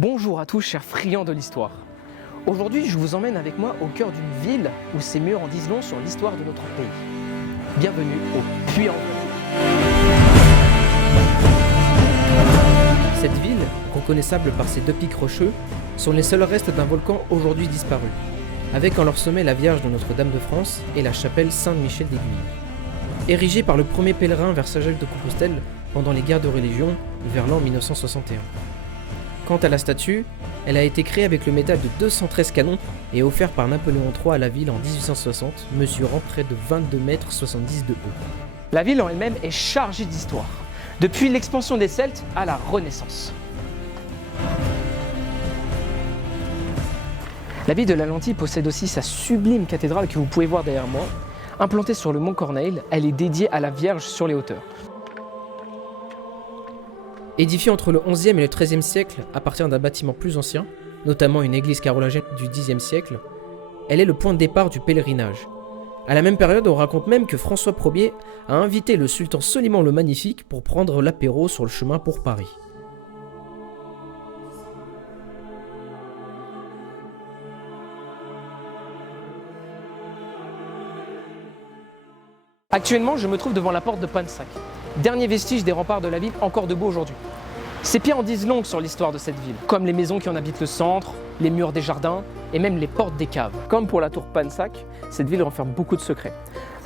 Bonjour à tous chers friands de l'histoire. Aujourd'hui je vous emmène avec moi au cœur d'une ville où ses murs en disent long sur l'histoire de notre pays. Bienvenue au Puy-en-Velay. Cette ville, reconnaissable par ses deux pics rocheux, sont les seuls restes d'un volcan aujourd'hui disparu, avec en leur sommet la Vierge de Notre-Dame de France et la chapelle Saint-Michel d'Aiguille. Érigée par le premier pèlerin vers Saint-Jacques-de-Compostelle pendant les guerres de religion vers l'an 1961. Quant à la statue, elle a été créée avec le métal de 213 canons et offerte par Napoléon III à la ville en 1860, mesurant près de 22,70 mètres de haut. La ville en elle-même est chargée d'histoire, depuis l'expansion des Celtes à la Renaissance. La ville de la Lentille possède aussi sa sublime cathédrale que vous pouvez voir derrière moi. Implantée sur le mont Corneille, elle est dédiée à la Vierge sur les hauteurs. Édifiée entre le XIe et le XIIIe siècle à partir d'un bâtiment plus ancien, notamment une église carolingienne du Xe siècle, elle est le point de départ du pèlerinage. À la même période, on raconte même que François Ier a invité le sultan Soliman le Magnifique pour prendre l'apéro sur le chemin pour Paris. Actuellement, je me trouve devant la porte de Pansac, dernier vestige des remparts de la ville encore debout aujourd'hui. Ses pierres en disent long sur l'histoire de cette ville, comme les maisons qui en habitent le centre, les murs des jardins et même les portes des caves. Comme pour la tour Pansac, cette ville renferme beaucoup de secrets.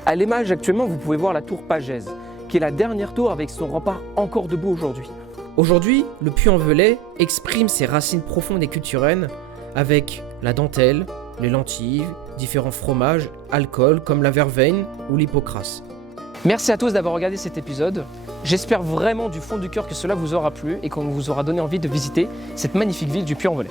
À l'image actuellement, vous pouvez voir la tour Pagèse, qui est la dernière tour avec son rempart encore debout aujourd'hui. Aujourd'hui, le Puy-en-Velay exprime ses racines profondes et culturelles avec la dentelle, les lentilles, différents fromages, alcools comme la verveine ou l'hypocrase. Merci à tous d'avoir regardé cet épisode. J'espère vraiment du fond du cœur que cela vous aura plu et qu'on vous aura donné envie de visiter cette magnifique ville du Puy-en-Velay.